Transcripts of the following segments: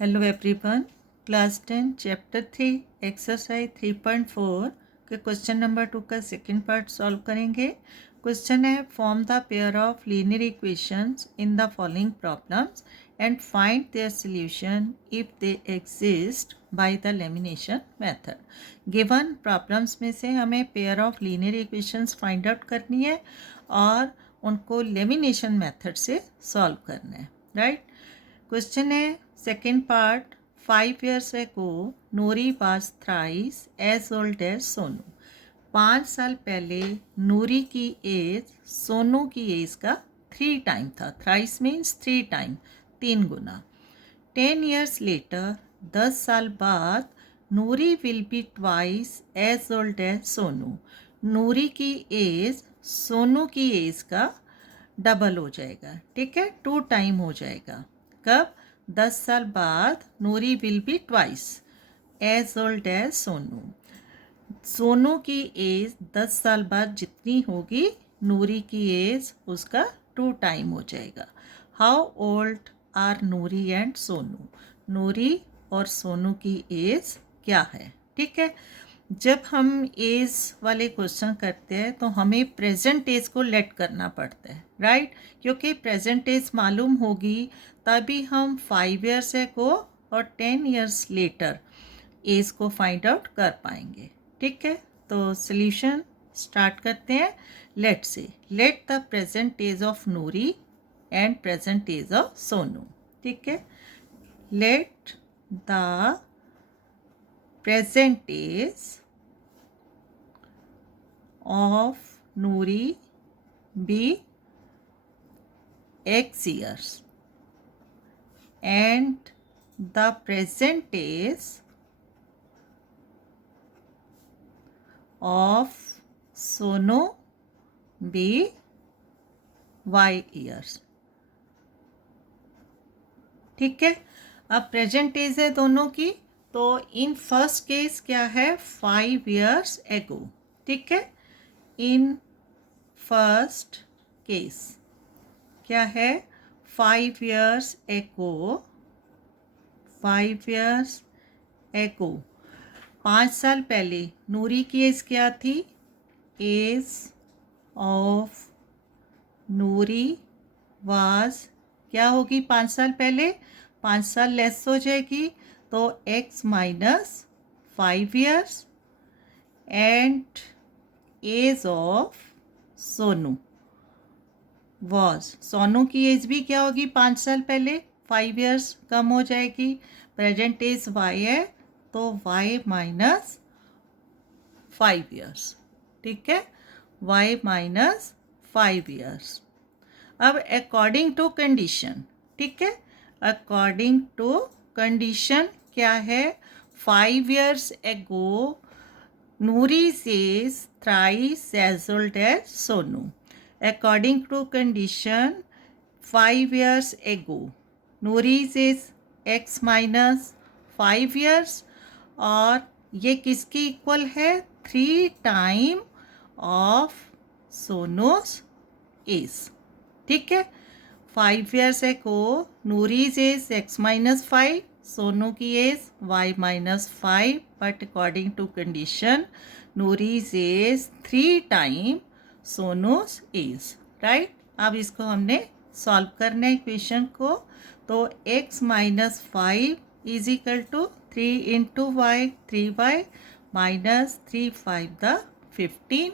Hello everyone. Class 10 chapter 3 exercise 3.4 के question number 2 का second part solve करेंगे। Question है form the pair of linear equations in the following problems and find their solution if they exist by the lamination method. Given problems में से हमें pair of linear equations find out करनी है और उनको lamination method से solve करना है। राइट। क्वेश्चन है second part. 5 years ago Noori was thrice as old as Sonu. 5 साल पहले नूरी की एज सोनू की एज का 3 टाइम था। थ्राइस मीन्स 3 टाइम, 3 गुना। 10 years later 10 साल बाद Noori will be twice as old as Sonu. Noori की एज सोनू की एज का डबल हो जाएगा। ठीक है, 2 टाइम हो जाएगा। कब? 10 साल बाद Noori will be twice as old as Sonu. Sonu की एज 10 साल बाद जितनी होगी नूरी की एज उसका 2 टाइम हो जाएगा। How old are Noori and Sonu? Noori और सोनू की एज क्या है? ठीक है, जब हम एज वाले क्वेश्चन करते हैं तो हमें प्रेजेंट एज को लेट करना पड़ता है। राइट, क्योंकि प्रेजेंट एज मालूम होगी तभी हम 5 years को और 10 years लेटर एज को फाइंड आउट कर पाएंगे। ठीक है, तो सॉल्यूशन स्टार्ट करते हैं। Let say let the present age of Noori and present age of Sonu. ठीक है, let the present age of Noori be X years and the present age of Sonu be Y years। ठीक है, अब present as है दोनों की, तो in first case क्या है? 5 years ago। ठीक है, इन फर्स्ट केस क्या है? 5 years ago। 5 years ago 5 साल पहले नूरी की एज क्या थी? एज ऑफ नूरी वाज क्या होगी? 5 साल पहले 5 साल लेस हो जाएगी तो x minus 5 years and age of Sonu was. Sonu की एज भी क्या होगी? 5 साल पहले 5 years कम हो जाएगी। प्रेजेंट एज y है तो y माइनस 5 years। ठीक है, y माइनस 5 years। अब अकॉर्डिंग टू कंडीशन, ठीक है, अकॉर्डिंग टू कंडीशन क्या है? 5 years ago Noori is thrice as old as Sonu. According to condition 5 years ago Noori is x minus 5 years और ये किसकी इक्वल है? 3 टाइम ऑफ सोनूस एज। ठीक है, 5 years ago Noori's age x minus 5, Sonu की age y minus 5, but according to condition Noori's age 3 time Sonu's age. Right, अब इसको हमने सॉल्व करना है इक्वेशन को। तो x minus 5 is equal to 3 into y, 3y minus 3 5 the 15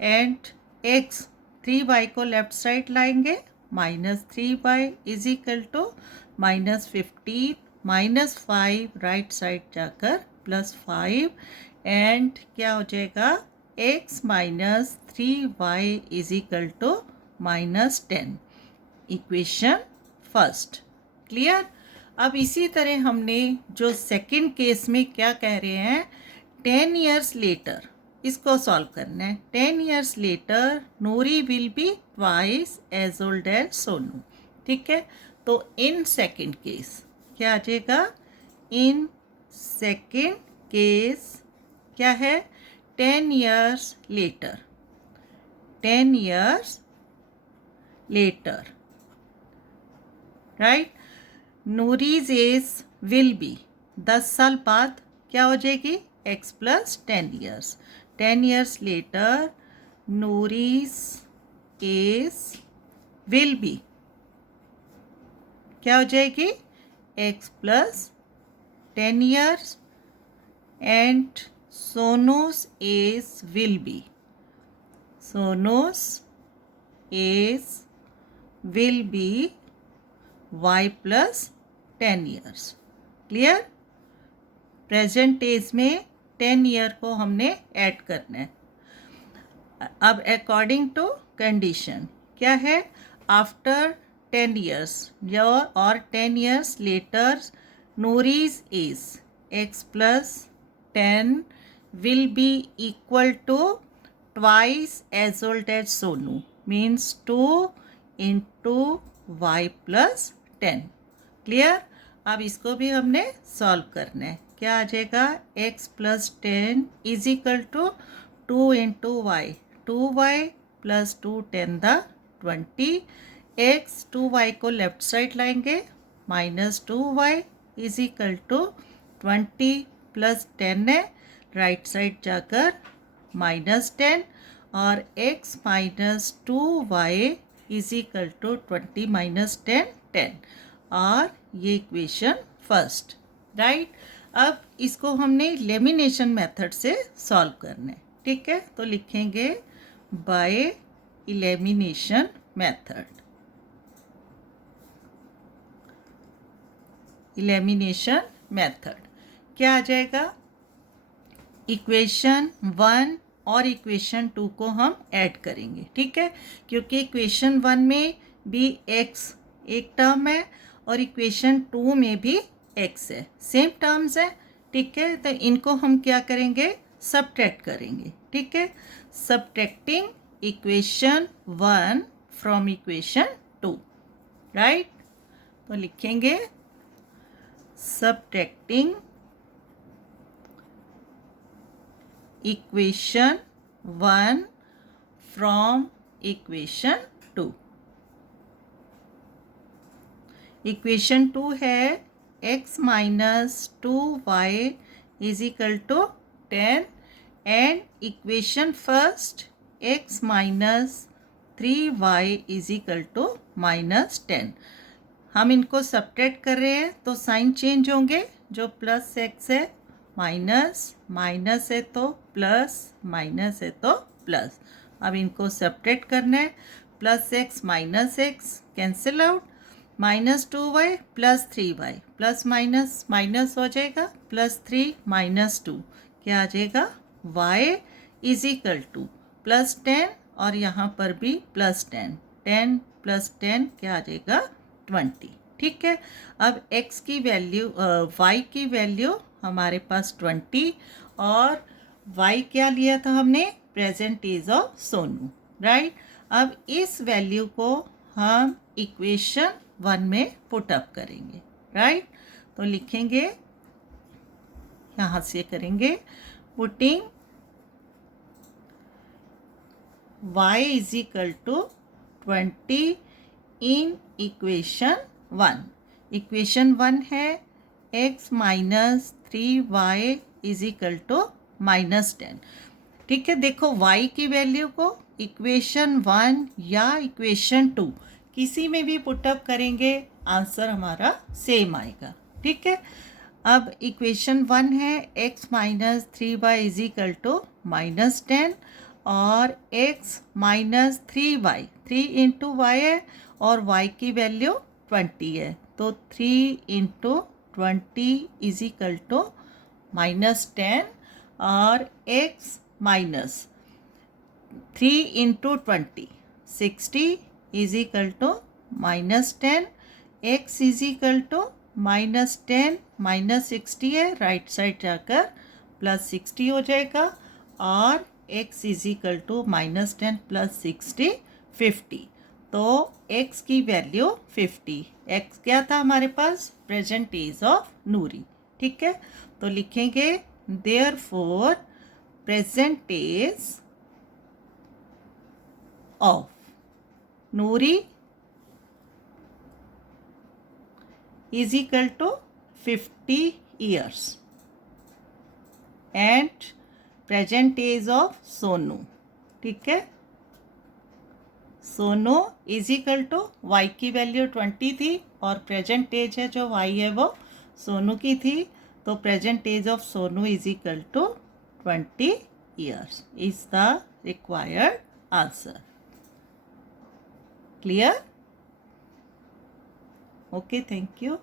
and x 3y को left side लाएंगे, minus 3y is equal to minus 15 minus 5 right side जाकर प्लस 5 एंड क्या हो जाएगा? x minus 3y is equal to minus 10। Equation first clear. अब इसी तरह हमने जो सेकंड केस में क्या कह रहे हैं? 10 years लेटर इसको सॉल्व करना है। 10 years later Noori will be twice as old as Sonu. ठीक है, तो इन सेकंड केस क्या आ जाएगा? इन सेकंड केस क्या है? 10 years later, 10 years later. Right, Noori's age will be, 10 साल बाद क्या हो जाएगी, x plus 10 years. 10 years later Noori's age will be क्या हो जाएगी, x plus 10 years and Sonu's age will be, Sonu's age will be y plus 10 years. Clear. Present age में 10 year को हमने ऐड करना है। अब अकॉर्डिंग टू कंडीशन क्या है, आफ्टर 10 ईयर्स और 10 years later Noori's age x plus 10 will be equal to twice as old as Sonu, means 2 into y plus 10। Clear. अब इसको भी हमने सॉल्व करना है। क्या आ जाएगा, x plus 10 is equal to 2 into y, 2y plus 2 10 the 20, x 2y को लेफ्ट साइड लाएंगे, minus 2y is equal to 20 plus 10 है, राइट साइड जाकर -10 और x minus 2y is equal to 20 minus 10 10, और ये इक्वेशन फर्स्ट, राइट। अब इसको हमने एलिमिनेशन मेथड से सॉल्व करना है, ठीक है। तो लिखेंगे by elimination method, elimination method क्या आ जाएगा, इक्वेशन 1 और इक्वेशन 2 को हम ऐड करेंगे, ठीक है, क्योंकि इक्वेशन 1 में भी x एक टर्म है और इक्वेशन 2 में भी x है, सेम टर्म्स है, ठीक है। तो इनको हम क्या करेंगे, सबट्रैक्ट करेंगे, ठीक है। Subtracting equation 1 from equation 2, right. तो लिखेंगे subtracting equation 1 from equation 2। Equation 2 है x minus 2y is equal to 10 and equation first x minus 3y is equal to -10। हम इनको सब्ट्रैक्ट कर रहे हैं तो साइन चेंज होंगे, जो प्लस x है माइनस, माइनस है तो प्लस, माइनस है तो प्लस। अब इनको सब्ट्रैक्ट करना है, plus x minus x cancel out, minus 2y plus 3y, plus minus minus हो जाएगा, प्लस 3 माइनस 2 क्या आ जाएगा, y is equal two plus 10 और यहाँ पर भी प्लस 10, 10 प्लस 10 क्या आ जाएगा, 20, ठीक है। अब x की वैल्यू y की वैल्यू हमारे पास 20 और y क्या लिया था हमने, present age of Sonu, right. अब इस वैल्यू को हम इक्वेशन 1 में पुट अप करेंगे, राइट। तो लिखेंगे, यहाँ से करेंगे putting y is equal to 20 in equation 1। Equation 1 है x minus 3y is equal to -10, ठीक है। देखो y की वैल्यू को इक्वेशन 1 या इक्वेशन 2 किसी में भी पुटअप करेंगे, आंसर हमारा सेम आएगा, ठीक है। अब इक्वेशन 1 है x minus 3y is equal to -10 और x minus 3y, 3 into Y है और y की वैल्यू 20 है, तो 3 इंटू 20 इज इक्वल टू -10 और x minus 3 into 20 60 is equal to -10, x is equal to -10 -60 है, राइट साइड जाकर +60 हो जाएगा और x इज इक्वल टू -10 + 60 50। तो x की वैल्यू 50, x क्या था हमारे पास, प्रेजेंट एज ऑफ नूरी, ठीक है। तो लिखेंगे therefore present age of Noori is equal to 50 years and present age of Sonu, ठीक है। Sonu is equal to y की वैल्यू 20 थी और प्रेजेंट एज है जो वाई है वो सोनू की थी, तो present age of Sonu is equal to 20 years is the required answer. Clear? Okay, thank you.